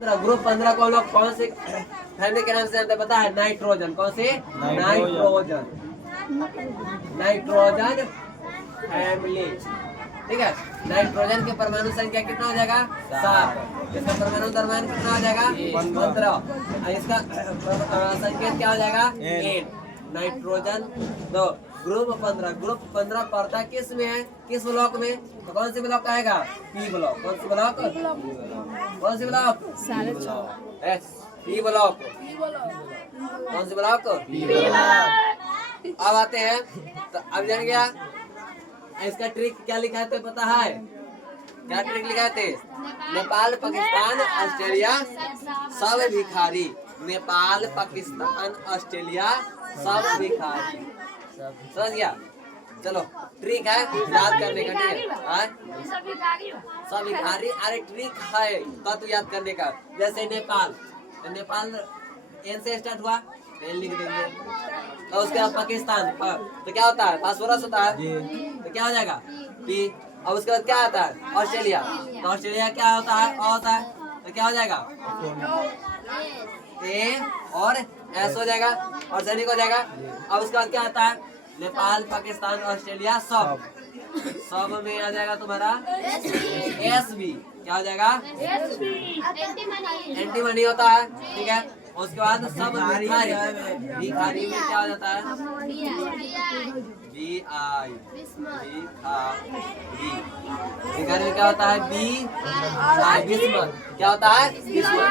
Group 15 को हम लोग कौन से फैमिली के नाम से जानते हैं पता है? नाइट्रोजन। कौन से? नाइट्रोजन। नाइट्रोजन फैमिली, ठीक है। नाइट्रोजन के परमाणु संख्या कितना हो जाएगा? 7। इसका परमाणु द्रव्यमान कितना हो जाएगा? 15। इसका संकेत क्या हो जाएगा? 8। नाइट्रोजन दो। ग्रुप 15, ग्रुप 15 पड़ता किस में है? किस ब्लॉक में? तो कौन सी ब्लॉक आएगा? P block. कौन सी ब्लॉक? कौन सी ब्लॉक? P block. कौन सी ब्लॉक? अब आते हैं, तो अब जान गया इसका ट्रिक क्या लिखा थे पता है? क्या ट्रिक लिखा थे? नेपाल, पाकिस्तान, ऑस्ट्रेलिया सब भिखारी। नेपाल, पाकिस्तान, ऑस्ट्रेलिया सब भिखारी। समझ गया? चलो ट्रिक है याद करने का, ठीक है? सब भिखारी। अरे ट्रिक है तत्व याद करने का। जैसे नेपाल, तो नेपाल एन से स्टार्ट हुआ, एन लिख देंगे। तो उसके बाद पाकिस्तान, तो क्या होता है? फास्फोरस होता है, तो क्या हो जाएगा? पी। और उसके बाद क्या आता है? ऑस्ट्रेलिया, तो ऑस्ट्रेलिया क्या होता है? ओ होता है, तो क्या हो जाएगा? ए और एस हो जाएगा और सैनिक हो जाएगा। अब उसके बाद क्या आता है? नेपाल, पाकिस्तान, ऑस्ट्रेलिया सब में आ जाएगा तुम्हारा एस बी। क्या हो जाएगा? एंटीमनी होता है, ठीक है। उसके बाद सब भिखारी, भिखारी में क्या हो जाता है? बी आई, भिखारी में क्या होता है? B I, bismuth. क्या होता है? बिस्मत।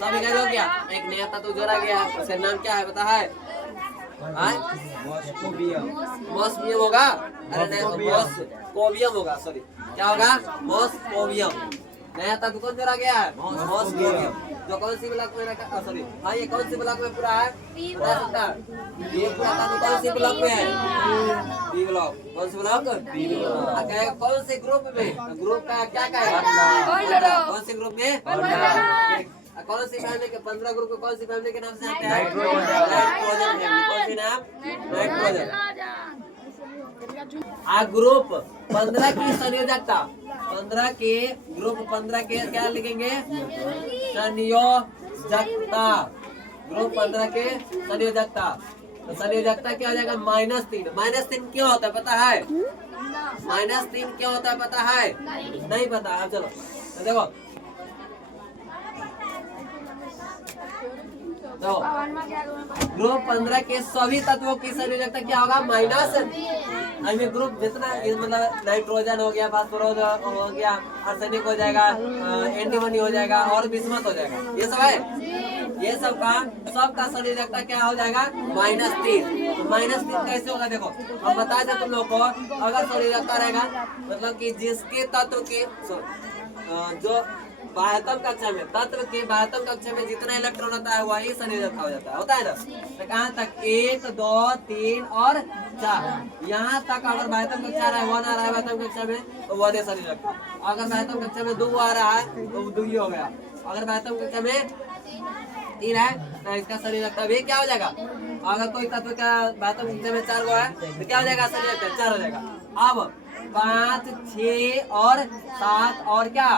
सब भिखारी हो गया। एक नया तत्व जोड़ा गया, उसका नाम क्या है पता है? मॉस्कोवियम होगा। अरे नहीं, मॉस्कोवियम होगा, सॉरी। क्या होगा? मॉस्कोवियम। नया तत्व कौन जोड़ा गया है? मॉस्कोवियम। जो कौन सी ब्लॉक में रखा? सॉरी, हाँ, ये कौन सी ब्लॉक में पूरा है? बता सकता है? ये पूरा तत्व कौन सी ब्लॉक में है? B block. कौन सी ब्लॉक? B block. कौन से ग्रुप में? ग्रुप का क्या कहेगा? कौन से ग्रुप में? कौन सी फैमिली के? 15 ग्रुप को कौन सी फैमिली के नाम से जानते हैं? Nitrogen family. कौन सी नाम? नाइट्रोजन। ग्रुप 15 की संयोजकता, 15 के ग्रुप 15 के क्या लिखेंगे? संयोजकता। ग्रुप 15 के संयोजकता, तो संयोजकता क्या हो जाएगा? -3। -3 क्यों होता है पता है? -3 क्यों होता है पता है? नहीं पता? अब चलो तो देखो, तो ग्रुप 15 के सभी तत्वों की संयोजकता क्या होगा? -। ग्रुप जितना मतलब नाइट्रोजन हो गया, फास्फोरस हो गया, आर्सेनिक हो जाएगा, एंटीमनी हो जाएगा और बिस्मत हो जाएगा, ये सब है। ये सब का संयोजकता क्या हो जाएगा? -3। तो -3 कैसे होगा? देखो हम बता दें तुम लोग को। अगर संयोजकता रहेगा मतलब कि जिसके तत्व के जो बाह्यतम कक्षा में, तत्व के बाह्यतम कक्षा में जितना इलेक्ट्रॉन होता है वही संयोजकता हो जाता है, होता है ना? तो कहाँ तक? 1, 2, 3 और 4। यहाँ तक अगर बाह्यतम कक्षा आ रहा है, 1 आ रहा है बाह्यतम कक्षा में, तो 1 संयोजकता। अगर बाह्यतम कक्षा में 2 आ रहा है तो 2 ही हो गया। अगर बाह्यतम कक्षा में 3 है तो इसका संयोजकता भी क्या हो जाएगा? अगर कोई तत्व का बाह्यतम कक्षा में 4 है तो क्या हो जाएगा? संयोजकता 4 हो जाएगा। अब 5, 6 और 7 और क्या?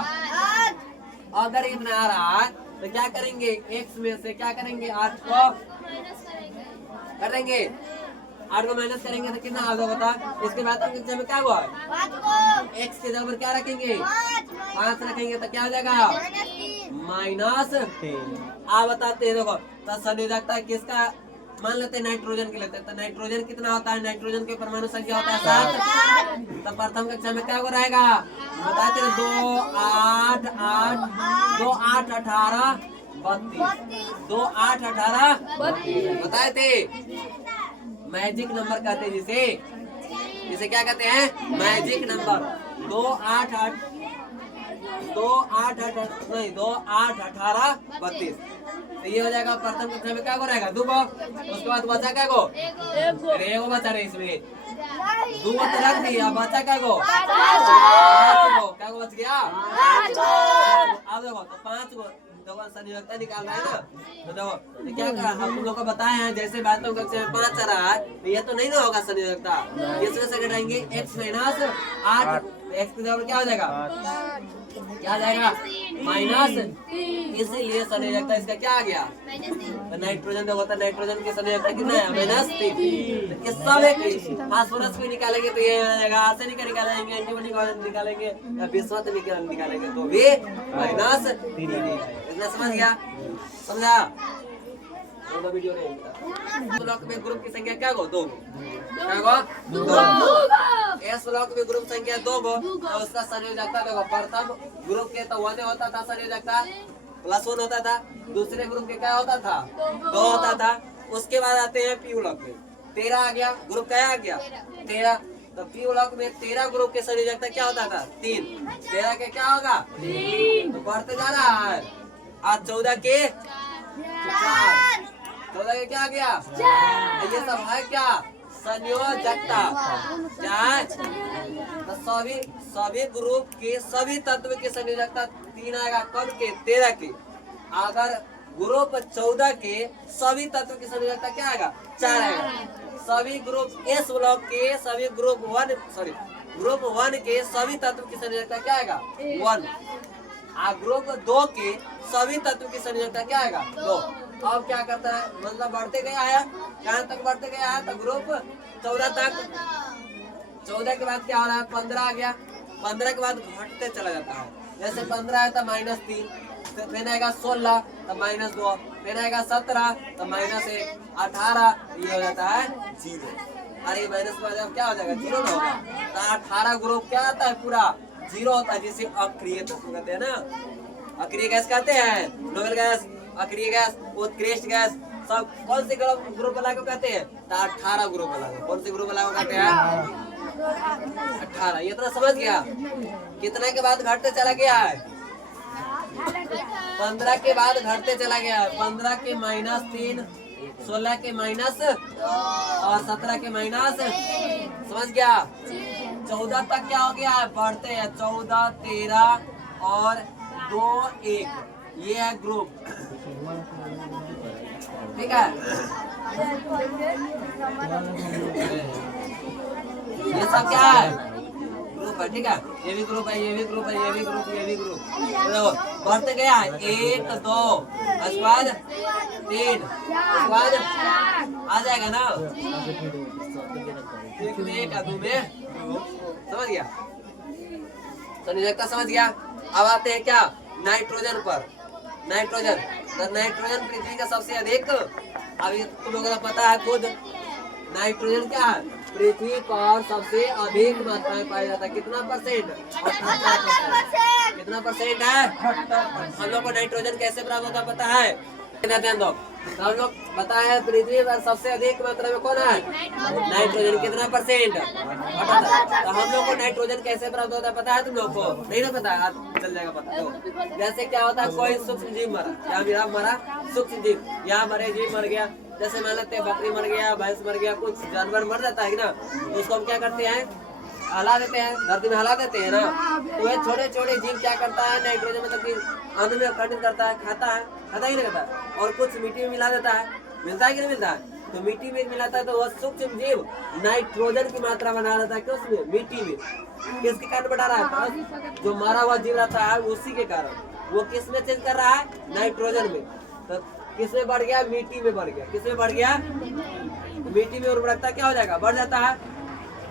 अगर इतना आ रहा है तो क्या करेंगे? x में से क्या करेंगे? 8 को कर देंगे, 8 को माइनस करेंगे तो कितना आ जाएगा? इसके बाद में क्या हुआ? x के जगह पर क्या रखेंगे? 5 रखेंगे तो क्या हो जाएगा? -3। आप बताते हैं, देखो तो संयोजकता किसका मान लेते हैं? नाइट्रोजन के लेते हैं। तो नाइट्रोजन कितना होता है? नाइट्रोजन के परमाणु संख्या होता है 7। तो प्रथम कक्षा में क्या हो रहेगा? बताते हैं 2, 8, 8, 2, 8, 18, 32, 2, 8, 18, 32 बताए थे। मैजिक नंबर कहते हैं जिसे क्या कहते हैं? Magic number. 2, 8, 18, 32। तो ये हो जाएगा प्रथम कक्षा में क्या हो रहेगा? 2 को। उसके बाद बचा क्या को? एगो बचा रहे इसमें 2 तो रख दिया, बचा क्या को? 5 को। क्या को बच गया? 5। अब देखो तो 5 को देखो संयोजकता निकालना है ना। तो देखो तो क्या कहा हम लोग को बताए हैं, जैसे बातों कक्षा में 5 आ रहा है तो ये तो नहीं ना होगा संयोजकता। इसमें से घटाएंगे x - 8, x की जगह क्या हो जाएगा? क्या आ जाएगा माइनस, इसीलिए संयोजकता इसका क्या आ गया नाइट्रोजन होता है, नाइट्रोजन की संयोजकता कितना है -3। इस सब एक फास्फोरस भी निकालेंगे तो ये आ जाएगा, आर्सेनिक निकालेंगे, एंटीमनी निकालेंगे या विस्मत निकालेंगे तो भी -3। इतना समझ गया, समझा? वीडियो ब्लॉक में ग्रुप की संख्या क्या गो 2 एस ब्लॉक में ग्रुप संख्या 2 गो तो उसका संयोजकता देखो, प्रथम ग्रुप के तो 1 होता था संयोजकता +1 होता था, दूसरे ग्रुप के क्या होता था 2 होता था। उसके बाद आते हैं पी ब्लॉक में 13 आ गया, ग्रुप क्या आ गया 13। तो पी ब्लॉक में 13 ग्रुप के संयोजकता क्या होता था 3, 13 के क्या होगा 3, तो बढ़ते जा रहा है। आज 14 के 4, 14 के क्या गया ये सब है क्या संयोजकता, क्या है तो सभी ग्रुप के सभी तत्व की संयोजकता 3 आएगा, कब के 13 के। अगर ग्रुप 14 के सभी तत्व की संयोजकता क्या आएगा 4 आएगा। सभी ग्रुप एस ब्लॉक के सभी ग्रुप 1 के सभी तत्व की संयोजकता क्या आएगा 1। ग्रुप 2 के सभी तत्व की संयोजकता क्या आएगा 2। अब क्या करता है मतलब बढ़ते गया है, कहाँ तक बढ़ते गया है तो ग्रुप 14 तक। 14 के बाद क्या हो रहा है 15 आ गया, 15 के बाद घटते चला जाता है। जैसे 15 है तो -3, फिर आएगा 16 तो -2, फिर आएगा 17 तो -1, 18 ये हो जाता है 0। अरे माइनस में जब क्या हो जाएगा 0 ना होगा तो 18 ग्रुप क्या आता है पूरा 0 होता है, जिसे अक्रिय तत्व कहते हैं ना। अक्रिय गैस कहते हैं, नोबेल गैस, अक्रिय गैस, उत्कृष्ट गैस, सब कौन से ग्रुप वाला को कहते हैं तो 18 ग्रुप वाला को। कौन से ग्रुप वाला को कहते हैं 18। ये तो समझ गया। कितने के बाद घटते चला गया है 15 के बाद घटते चला गया है। 15 के -3, 16 के माइनस और 17 के माइनस, समझ गया। 14 तक क्या हो गया है बढ़ते हैं 14, 13 और 2, 1 ये है ग्रुप, ठीक है। ये सब क्या है ग्रुप है, ठीक है। ये भी ग्रुप है, ये भी ग्रुप है, ये भी ग्रुप, ये भी ग्रुप। देखो बढ़ते गया है 1, 2 उसके बाद 3 उसके बाद आ जाएगा ना 1 में 1 2 में, समझ गया संयोजकता, समझ गया। अब आते हैं क्या नाइट्रोजन पर। नाइट्रोजन पृथ्वी का सबसे अधिक, अभी तुम लोगों को पता है खुद नाइट्रोजन क्या है पृथ्वी पर सबसे अधिक मात्रा में पाया जाता है। कितना %? 78%। कितना % है? हम लोग को नाइट्रोजन कैसे प्राप्त होता पता है? ध्यान दो, हम लोग पता है पृथ्वी पर सबसे अधिक मात्रा में कौन है नाइट्रोजन। कितना %? 78। तो हम लोग को नाइट्रोजन कैसे प्राप्त होता है पता है तुम लोग को? नहीं ना पता, आज चल जाएगा पता। तो जैसे क्या होता है कोई सूक्ष्म जीव मरा, या मेरा मरा सूक्ष्म जीव, यहाँ मरे जीव मर गया, जैसे मान लेते हैं बकरी मर गया, भैंस मर गया, कुछ जानवर मर जाता है ना, तो उसको हम क्या करते हैं हला देते हैं, धरती में हला देते हैं ना। तो ये छोटे छोटे जीव क्या करता है नाइट्रोजन मतलब कि अन्न में अपघटित करता है, खाता ही नहीं खाता, और कुछ मिट्टी में मिला देता है। मिलता है कि नहीं मिलता है? तो मिट्टी में मिलाता है तो वह सूक्ष्म जीव नाइट्रोजन की मात्रा बना देता है। क्यों उसमें मिट्टी में किसके कारण बढ़ा रहा है? जो मारा हुआ जीव रहता है उसी के कारण वो किस में चेंज कर रहा है नाइट्रोजन में। तो किसमें बढ़ गया? मिट्टी में बढ़ गया। किसमें बढ़ गया? मिट्टी में उर्वरकता क्या हो जाएगा? बढ़ जाता है।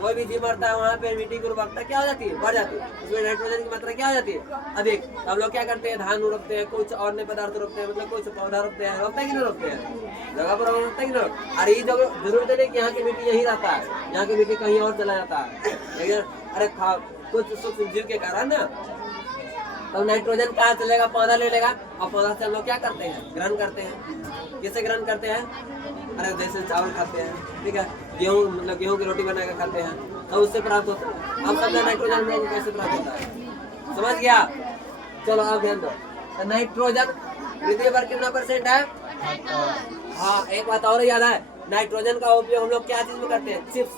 कोई भी जीव मरता है वहाँ पे मिट्टी की उर्वरकता क्या हो जाती है? बढ़ जाती है। उसमें नाइट्रोजन की मात्रा क्या हो जाती है? अधिक। हम लोग क्या करते हैं धान रोपते हैं, कुछ अन्य पदार्थ रोपते हैं, मतलब कुछ पौधा रोपते हैं, रोपते हैं कि नहीं रोपते हैं? जगह पर रोपते हैं कि नहीं? अरे ये जरूरत नहीं कि यहाँ की मिट्टी यही रहता है, यहाँ की मिट्टी कहीं और चला जाता है, लेकिन अरे कुछ सूक्ष्म जीव के कारण ना तो नाइट्रोजन कहाँ चलेगा? पौधा ले लेगा, और पौधा से हम लोग क्या करते हैं? ग्रहण करते हैं। किसे ग्रहण करते हैं? अरे जैसे चावल खाते हैं, ठीक है, गेहूँ मतलब गेहूँ की रोटी बना कर खाते हैं, तो उससे प्राप्त होता है। अब समझा नाइट्रोजन हम लोग को कैसे प्राप्त होता है, समझ गया। चलो अब ध्यान दो, तो नाइट्रोजन पृथ्वी पर कितना % है? हाँ, एक बात और याद है, नाइट्रोजन का उपयोग हम लोग क्या चीज में करते हैं? चिप्स।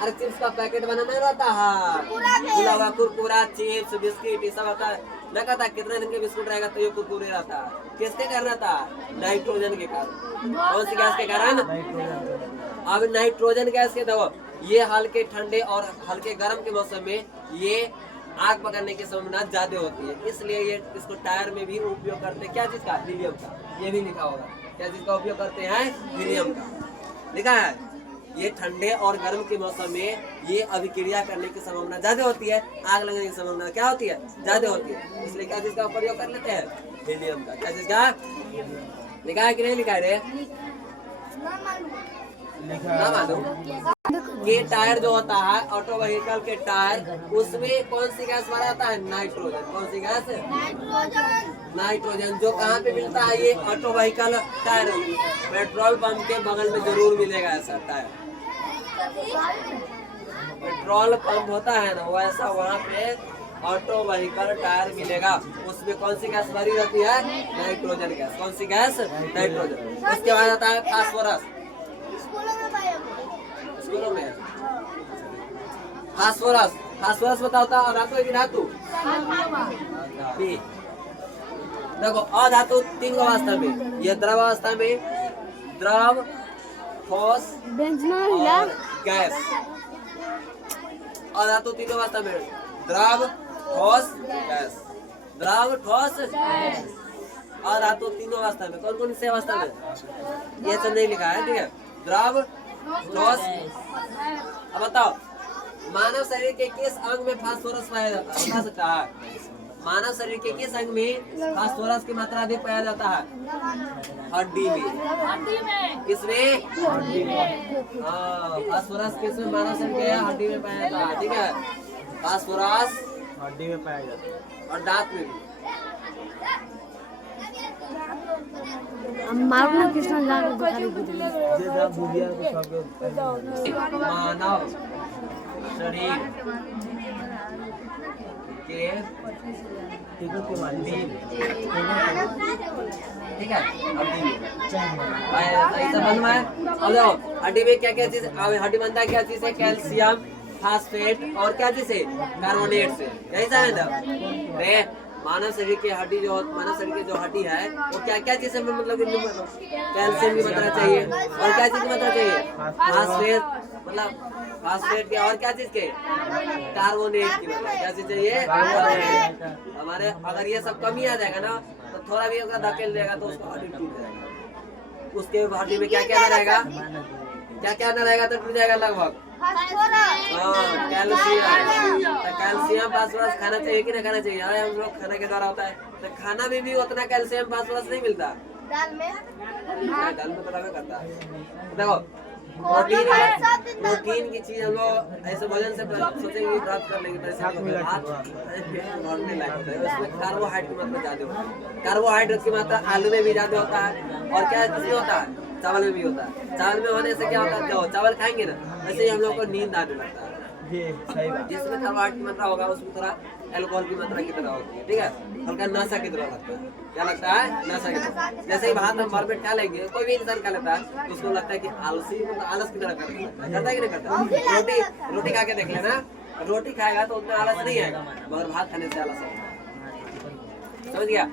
अरे चिप्स का पैकेट बनाना रहता है, खुला हुआ कुरकुरा, चिप्स, बिस्किट ये सब आता है ना। कहता है कितने दिन के बिस्कुट रहेगा तो ये कुरकुरे रहता है। किसके कारण रहता है? नाइट्रोजन के कारण। कौन सी गैस के कारण? अब नाइट्रोजन गैस के देखो ये हल्के ठंडे और हल्के गर्म के मौसम में ये आग पकड़ने की संभावना ज्यादा होती है, इसलिए ये इसको टायर में भी उपयोग करते हैं। क्या चीज का? हीलियम का। ये भी लिखा होगा, क्या चीज का उपयोग करते हैं? हीलियम का लिखा है। ये ठंडे और गर्म के मौसम में ये अभिक्रिया करने की संभावना ज्यादा होती है, आग लगने की संभावना क्या होती है? ज्यादा होती है, इसलिए क्या चीज का प्रयोग कर लेते हैं? हीलियम का। क्या चीज का लिखा है कि नहीं लिखा है रे? ना मालूम। ये टायर जो होता है ऑटो व्हीकल के टायर, उसमें कौन सी गैस भरा जाता है? नाइट्रोजन। कौन सी गैस? नाइट्रोजन। जो कहाँ पे मिलता है? ये auto vehicle tyre petrol pump के बगल में जरूर मिलेगा ऐसा टायर। पेट्रोल पंप होता है ना, वैसा वहाँ पे ऑटो व्हीकल टायर मिलेगा। उसमें कौन सी गैस भरी रहती है? Nitrogen gas. कौन सी गैस? नाइट्रोजन। उसके बाद आता है फास्फोरस। स्कूलों में फास्फोरस। फास्फोरस बताओ था धातु है कि धातु? देखो अधातु 3 अवस्था में, ये द्रव अवस्था में, द्रव, ठोस और गैस। अधातु 3 अवस्था में, द्रव, ठोस, गैस। द्रव, ठोस, अधातु 3 अवस्था में। कौन कौन सी अवस्था में? ये तो नहीं लिखा है, ठीक है। द्रव, ठोस। अब बताओ मानव शरीर के किस अंग में फास्फोरस पाया जाता है? बता सकता है? मानव शरीर के किस अंग में फास्फोरस की मात्रा अधिक पाया जाता है? हड्डी में। किसमें? हड्डी में। हाँ, फास्फोरस किसमें? मानव शरीर के हड्डी में पाया जाता है, ठीक है। फास्फोरस हड्डी में पाया जाता है और दांत में भी। मानव शरीर के हड्डी, ठीक है, हड्डी में ऐसा बन रहा है। अब देखो हड्डी में क्या क्या चीज, हड्डी बनता है क्या चीज है? कैल्शियम, फास्फेट और क्या चीज है? कार्बोनेट से। ऐसा है ना। मानव शरीर की हड्डी जो, मानव शरीर की जो हड्डी है वो क्या क्या चीज है? मतलब कैल्शियम की मात्रा चाहिए और क्या चीज की मात्रा चाहिए? फास्फेट, मतलब फास्फेट के, और क्या चीज के? कार्बोनेट की मात्रा। क्या चीज चाहिए? हमारे अगर ये सब कमी आ जाएगा ना तो थोड़ा भी अगर धकेल देगा तो उसका हड्डी टूट जाएगा। उसके हड्डी में क्या क्या रहेगा? क्या क्या न रहेगा तो टूट जाएगा लगभग? कैल्शियम। कैल्शियम फास्फोरस खाना चाहिए कि नहीं खाना चाहिए? अरे हम लोग खाने के द्वारा होता है, तो खाना में भी उतना कैल्शियम फास्फोरस नहीं मिलता। दाल में तो रहा करता है। देखो प्रोटीन की चीज हम लोग ऐसे भोजन से सोचेंगे प्राप्त कर लेंगे, तो उसमें कार्बोहाइड्रेट की मात्रा ज्यादा होता है। कार्बोहाइड्रेट की मात्रा आलू में भी ज्यादा होता है और क्या किसमें होता है? चावल में भी होता है। चावल में होने से क्या होता है? जो चावल खाएंगे ना वैसे ही हम लोग को नींद आने लगता है। जिसमें कार्बोहाइड्रेट की मात्रा होगा उसमें थोड़ा अल्कोहल की मात्रा की तरह होती है, ठीक है, हल्का नशा की तरह लगता है। क्या लगता है? नशा की तरह। जैसे ही भात हम भरपेट खा लेंगे, कोई भी इंसान खा लेता है तो उसको लगता है कि आलसी, मतलब आलस की तरह करता है कि नहीं करता? रोटी खा के देख लेना, रोटी खाएगा तो उतना आलस नहीं आएगा, मगर भात खाने से आलस आएगा। समझ गया?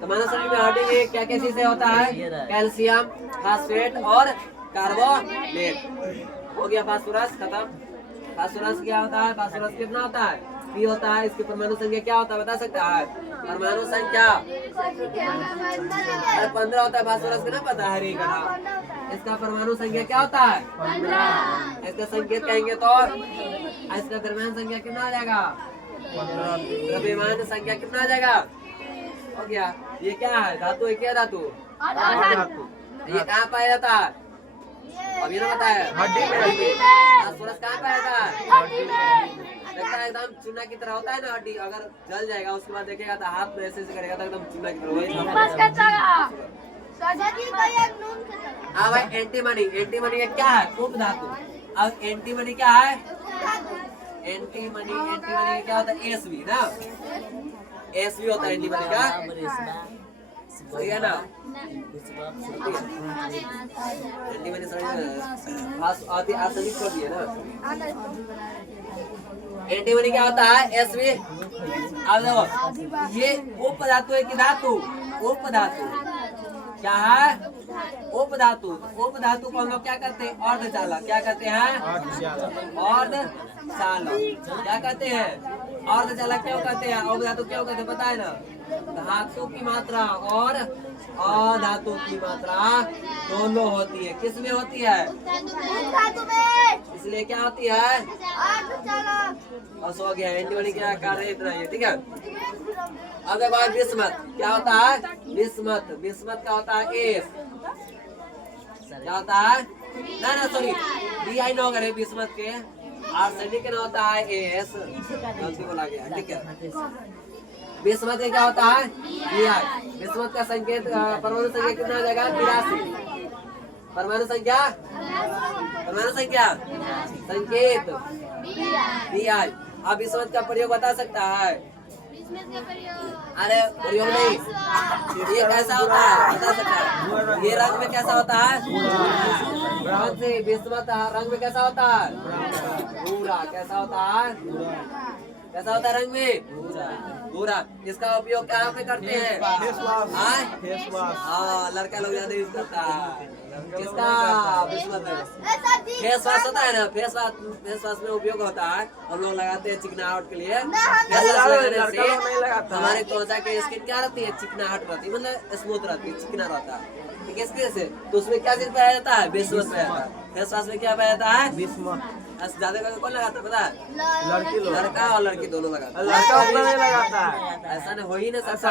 तो मानव शरीर में हड्डी में क्या क्या चीजें होता है? कैल्शियम, फास्फेट और कार्बोनेट। हो गया फास्फोरस खत्म। फास्फोरस क्या होता है? फास्फोरस कितना होता है? P होता है। इसकी परमाणु संख्या क्या होता है बता सकता है? परमाणु संख्या 15 होता है। फास्फोरस का ना पता है? हरे का इसका परमाणु संख्या क्या होता है? 15। इसका संकेत कहेंगे तो इसका द्रव्यमान संख्या कितना आ जाएगा? 15। द्रव्यमान संख्या कितना आ जाएगा? हो गया। ये क्या है? धातु है। क्या धातु? ये कहाँ पाया जाता है? अभी ना बताया। हड्डी में। फास्फोरस कहाँ पाया जाता है? लगता है एकदम चूना की तरह होता है ना हड्डी, अगर जल जाएगा उसके बाद देखेगा तो हाथ में ऐसे करेगा तो एकदम चूना की तरह। हाँ भाई, एंटीमनी। एंटीमनी क्या है? उप धातु। अब एंटीमनी क्या है? एंटीमनी क्या होता है? एसवी ना, एसवी होता है एंटीमनी का। सही है ना? एंटीमनी आर्सेनिक कर दिए ना। एंटीमनी क्या होता है? एसवी। अब देखो ये उप धातु है कि धातु? उप धातु। क्या है? उप धातु। उप धातु को हम लोग क्या करते हैं? अर्धचालक। क्या करते हैं? अर्ध सालों। क्या कहते हैं? और तो चला क्यों कहते हैं? और धातु क्यों कहते हैं पता है ना? धातु की मात्रा और अधातु की मात्रा दोनों होती है। किस में होती है? इसलिए क्या होती है? बस हो गया, एंटीबॉडी क्या कार्य इतना ही है, ठीक है। अब देखो बिस्मत क्या होता है? बिस्मत, बिस्मत क्या होता है? एस क्या होता है? ना सॉरी, बी आई नो करे बिस्मत के आर्सेनिक का होता है एस, गलती बोला गया, ठीक है। बिस्मत का क्या होता है? B I. बिस्मत का संकेत परमाणु संख्या कितना हो जाएगा? 82। परमाणु संख्या, परमाणु संख्या संकेत बी आई। अब बिस्मत का प्रयोग बता सकता है? अरे प्रयोग नहीं, ये कैसा होता है बता सकता है? ये रंग में कैसा होता है? रंग से बिस्मत रंग में कैसा होता है? भूरा। कैसा होता है? कैसा होता है रंग में? भूरा। इसका उपयोग क्या पे करते हैं? हाँ, लड़का लोग ज्यादा यूज करता है। किसका? बिस्मत फेस वॉश होता है ना, फेस वॉश में उपयोग होता है। हम लोग लगाते हैं चिकनाहट के लिए। फेस वॉश लगाने से हमारे त्वचा की स्किन क्या रहती है? चिकनाहट रहती है, मतलब स्मूथ रहती है, चिकना रहता है। किसके से? तो उसमें क्या चीज पाया जाता है? बिस्मत पाया जाता है। फेस वॉश में क्या पाया जाता है? बिस्मत। ज्यादा करके कौन लगाता है पता है? लड़की लोग। लड़का और लड़की दोनों लगाता है। लड़का उतना नहीं लगाता है, ऐसा नहीं हो ही नहीं सकता।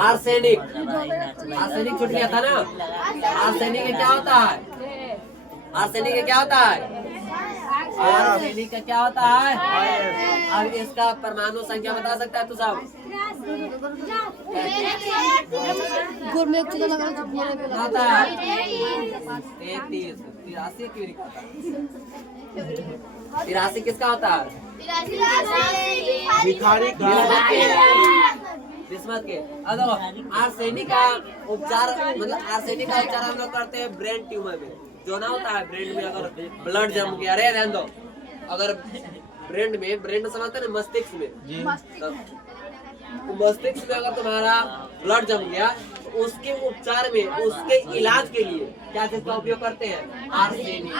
आर्सेनिक, आर्सेनिक छूट गया था ना? आर्सेनिक क्या होता है? आर्सेनिक क्या होता है? आर्सेनिक क्या होता है? अब इसका परमाणु संख्या बता सकता है तू सब? 83 किसका होता है? बिस्मत के। अब देखो आर्सेनिक का उपचार, मतलब आर्सेनिक का उपचार हम लोग करते हैं ब्रेन ट्यूमर में। जो ना होता है ब्रेन में अगर ब्लड जम गया, अरे ध्यान दो, अगर ब्रेन में समझते हैं ना, मस्तिष्क में, मस्तिष्क में अगर तुम्हारा ब्लड जम गया तो उसके उपचार में, उसके इलाज के लिए क्या चीज का उपयोग करते हैं? आर्सेनिक।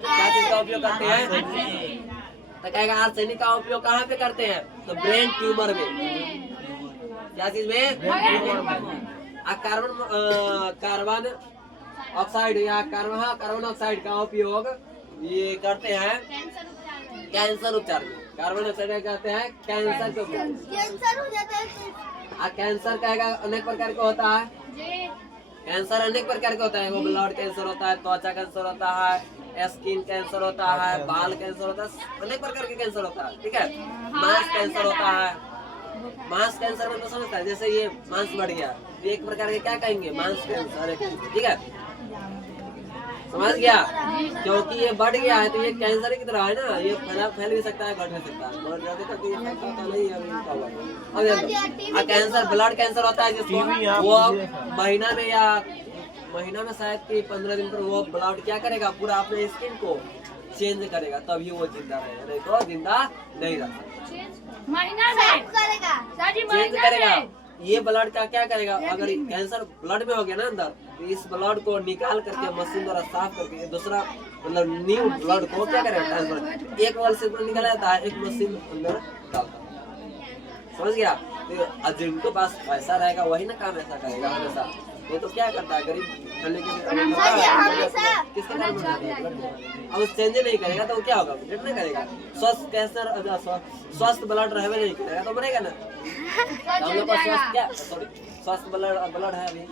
क्या चीज का उपयोग करते हैं? तो कहेगा आर्सेनिक का उपयोग कहाँ पे करते हैं? तो ब्रेन ट्यूमर में। क्या चीज में? कार्बन ऑक्साइड या कार्बन ऑक्साइड का उपयोग ये करते हैं कैंसर उपचार में। कार्बन ऑक्साइड कहते हैं कैंसर के उपचार। कैंसर हो जाता है। कैंसर कहेगा अनेक प्रकार का होता है। कैंसर अनेक प्रकार का होता है। वो ब्लड कैंसर होता है, त्वचा कैंसर होता है, स्किन कैंसर होता है, बाल कैंसर होता है, अनेक प्रकार के कैंसर होता है, ठीक है। मांस कैंसर होता है। मांस कैंसर में तो समझता है, जैसे ये मांस बढ़ गया, एक प्रकार के क्या कहेंगे? मांस कैंसर, ठीक है, समझ गया? क्योंकि ये बढ़ गया है तो ये कैंसर की तरह है ना, ये फैल भी सकता है, घट भी सकता है, मगर ज्यादा करके ये फैलता नहीं है। अब कैंसर, ब्लड कैंसर होता है जिसको वो महीना में शायद कि 15 दिन पर वो ब्लड क्या करेगा? पूरा अपने स्किन को चेंज करेगा, तभी वो जिंदा रहेगा, नहीं तो जिंदा नहीं रहता। चेंज करेगा। ये ब्लड का क्या करेगा? अगर कैंसर ब्लड में हो गया ना अंदर, तो इस ब्लड को निकाल करके मशीन द्वारा साफ करके दूसरा मतलब न्यू ब्लड को क्या करेगा? ट्रांसफर। एक वाल से निकाला जाता है, एक मशीन अंदर डालता है, समझ गया? तो जिनके पास पैसा रहेगा वही ना काम ऐसा करेगा हमेशा। ये तो क्या करता है गरीब अब चेंज नहीं करेगा तो क्या होगा? नहीं करेगा। स्वस्थ कैंसर, स्वस्थ ब्लड रहने नहीं करेगा तो मरेगा ना। हम लोग स्वस्थ क्या, स्वस्थ ब्लड है अभी,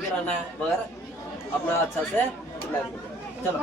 रहना है, मगर अपना अच्छा से चलो।